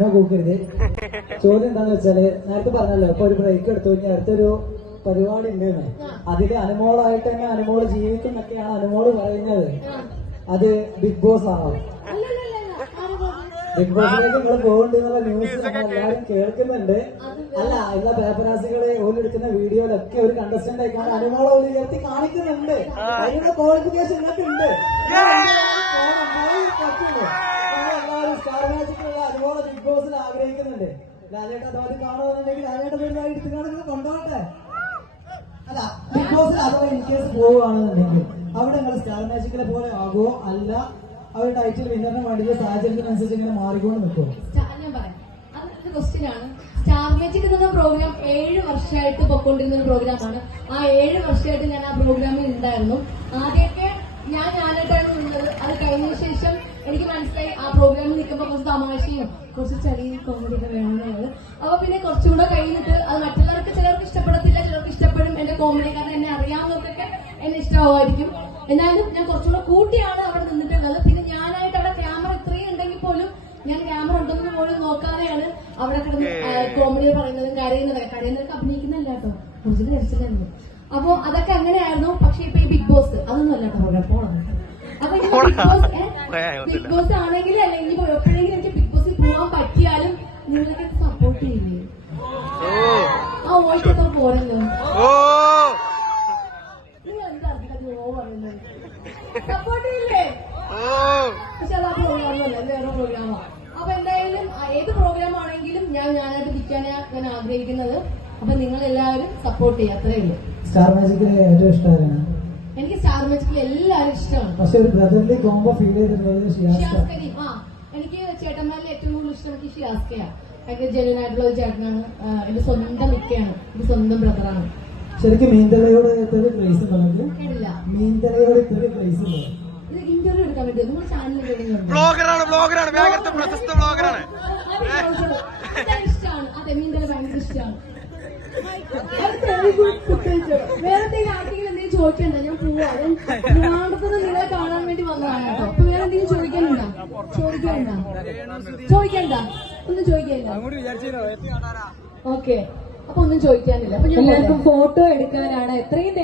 എന്നോ കൂക്കരുത്. ചോദ്യം എന്താന്ന് വെച്ചാല് നേരത്തെ പറഞ്ഞല്ലോ ഇപ്പൊ ഒരു ബ്രേക്ക് എടുത്തു കഴിഞ്ഞാൽ അടുത്തൊരു പരിപാടി ഉണ്ടെന്ന്. അതില് അനുമോളായിട്ട് തന്നെ അനുമോള് ജീവിക്കുന്നൊക്കെയാണ് അനുമോള് പറയുന്നത്. അത് ബിഗ് ബോസ് ആണോ? ബിഗ് ബോസിലേക്ക് നിങ്ങൾ പോകുന്നുണ്ടെന്നുള്ള ന്യൂസ് എല്ലാവരും കേൾക്കുന്നുണ്ട്. അല്ല, എല്ലാ പേപ്പറാസികളെ ഓലെടുക്കുന്ന വീഡിയോയിലൊക്കെ ഒരു കണ്ടസ്റ്റന്റ് ആയിക്കാണ് അനുമോളെ ഒരു ഉയർത്തി കാണിക്കുന്നുണ്ട്. അതിനുള്ള ക്വാളിഫിക്കേഷൻ നിങ്ങൾക്ക് ഉണ്ട്. എല്ലാവരും സ്റ്റാർ മാജിക്കിലുള്ള അനുമോളെ ബിഗ് ബോസിൽ ആഗ്രഹിക്കുന്നുണ്ട്. ലാലേട്ട അതോടെ കാണുന്നുണ്ടെങ്കിൽ ലാലേട്ട പേരുമായി എടുത്തുകൊണ്ട് കൊണ്ടുപോകട്ടെ. അല്ല, ബിഗ് ബോസിൽ അഥവാ ഇൻ കേസ് പോവുകയാണെന്നുണ്ടെങ്കിൽ അവിടെ നിങ്ങൾ സ്റ്റാർ മാജിക്കിനെ പോലെ ആകുമോ, അല്ല അവർ ടൈറ്റിൽ വിന്നറിന് വേണ്ടിയിട്ട് സാഹചര്യത്തിനനുസരിച്ച് ഇങ്ങനെ മാറിക്കൊണ്ട് നിൽക്കുമോ? ഞാൻ പറയാം, അതൊരു ക്വസ്റ്റ്യൻ ആണ്. സ്റ്റാർ മാജിക് എന്ന പ്രോഗ്രാം 7 വർഷമായിട്ട് പൊക്കൊണ്ടിരുന്ന ഒരു പ്രോഗ്രാമാണ്. ആ 7 വർഷമായിട്ട് ഞാൻ ആ പ്രോഗ്രാമിൽ ഉണ്ടായിരുന്നു. ആദ്യമൊക്കെ ഞാനായിട്ടാണ് നിന്നത്. അത് കഴിഞ്ഞ ശേഷം എനിക്ക് മനസ്സിലായി ആ പ്രോഗ്രാമിൽ നിൽക്കുമ്പോൾ കുറച്ച് തമാശയും കുറച്ച് ചെറിയ കോമഡിയൊക്കെ വേണമെന്നുള്ളത്. അപ്പൊ പിന്നെ കുറച്ചുകൂടെ കഴിഞ്ഞിട്ട് അത് മറ്റുള്ളവർക്ക് ചിലർക്ക് ഇഷ്ടപ്പെടത്തില്ല, ചിലർക്ക് ഇഷ്ടപ്പെടും. എന്റെ കോമഡി കാരണം എന്നെ അറിയാവുന്നവർക്കൊക്കെ എന്നെ ഇഷ്ടമായിരിക്കും. എന്നാലും ഞാൻ കുറച്ചുകൂടെ കൂട്ടിയാണ് അവിടെ നിന്നിട്ടുള്ളത്. പിന്നെ ഞാനായിട്ട് അവിടെ ക്യാമറ ഇത്രയും ഉണ്ടെങ്കിൽ പോലും ഞാൻ ക്യാമറ ഉണ്ടെന്ന് പോലും നോക്കാതെയാണ് അവിടെ കിടന്ന് കോമഡി പറയുന്നതും കരയുന്നതൊക്കെ അഭിനയിക്കുന്നില്ല കേട്ടോ, കുറച്ച് ധരിച്ചില്ലായിരുന്നു. അപ്പൊ അതൊക്കെ അങ്ങനെയായിരുന്നു. പക്ഷെ ഇപ്പൊ ഈ ബിഗ് ബോസ് അതൊന്നും അല്ല കേട്ടോ പോണം. അപ്പൊ ബിഗ് ബോസ് ആണെങ്കിൽ അല്ലെങ്കിൽ എപ്പോഴെങ്കിലും എനിക്ക് ബിഗ് ബോസിൽ പോകാൻ പറ്റിയാലും നിങ്ങളൊക്കെ സപ്പോർട്ട് ചെയ്യില്ലേ? ആ വോയിസ് ഒക്കെ പോരല്ലോ. നിങ്ങൾ എന്താ പറയുന്നത്? സപ്പോർട്ട് ചെയ്യില്ലേ? പക്ഷെ അത് ആ പ്രോഗ്രാമല്ല, വേറെ പ്രോഗ്രാമോ. അപ്പൊ എന്തായാലും ഏത് പ്രോഗ്രാം ആണെങ്കിലും ഞാനായിട്ട് നിൽക്കാനാണ് ഞാൻ ആഗ്രഹിക്കുന്നത്. അപ്പൊ നിങ്ങൾ എല്ലാവരും സപ്പോർട്ട് ചെയ്യുക, അത്രേ ഉള്ളൂ. സ്റ്റാർ മാജിക്കിലെ ഏറ്റവും ഇഷ്ടമാണ് എനിക്ക് സ്റ്റാർ മാജിക്കിൽ എല്ലാവരും ഇഷ്ടമാണ്. പക്ഷെ ഒരു ബ്രദറിന്റെ കോംബോ ഫീൽ ചെയ്തിട്ടുള്ളത് ഷിയാസ്കരി. എനിക്ക് ചേട്ടന്മാരിൽ ഏറ്റവും കൂടുതൽ ഇഷ്ടം എനിക്ക് ഷിയാസ്കയാണ്. ഭയങ്കര ജെന്യൂനായിട്ടുള്ള ഒരു ചേട്ടനാണ്. എന്റെ സ്വന്തം ഇക്കയാണ്, എന്റെ സ്വന്തം ബ്രദറാണ്. ശരിക്കും മീൻതലയോട് ഇത്രയും ക്രേസ് ഉണ്ടോ? കേട്ടില്ല. മീൻതലയോട് ഇത്രയും ക്രേസ് ഉണ്ടോ? ഇത് ഇന്റർവ്യൂ എടുക്കാൻ പറ്റുമോ? നിങ്ങൾ ചാനലിൽ ഇഷ്ടമാണ്. അതെ, മീൻതല ഭയങ്കര ഇഷ്ടമാണ്. വേറെ എന്തെങ്കിലും ആർക്കെങ്കിലും എന്തെങ്കിലും ചോദിക്കണ്ട? ഞാൻ പോവാ. ട്രിവാൻഡ്രത്ത് നിങ്ങളെ കാണാൻ വേണ്ടി വന്നതാണ് കേട്ടോ. അപ്പൊ വേറെ എന്തെങ്കിലും ചോദിക്കാനുണ്ടോ? ചോദിക്കണ്ട ഒന്നും ചോദിക്കാനില്ല. ഓക്കെ, അപ്പൊ ഒന്നും ചോദിക്കാനില്ല. അപ്പൊ ഞാൻ എല്ലാവർക്കും ഫോട്ടോ എടുക്കാനാണ്. എത്രയും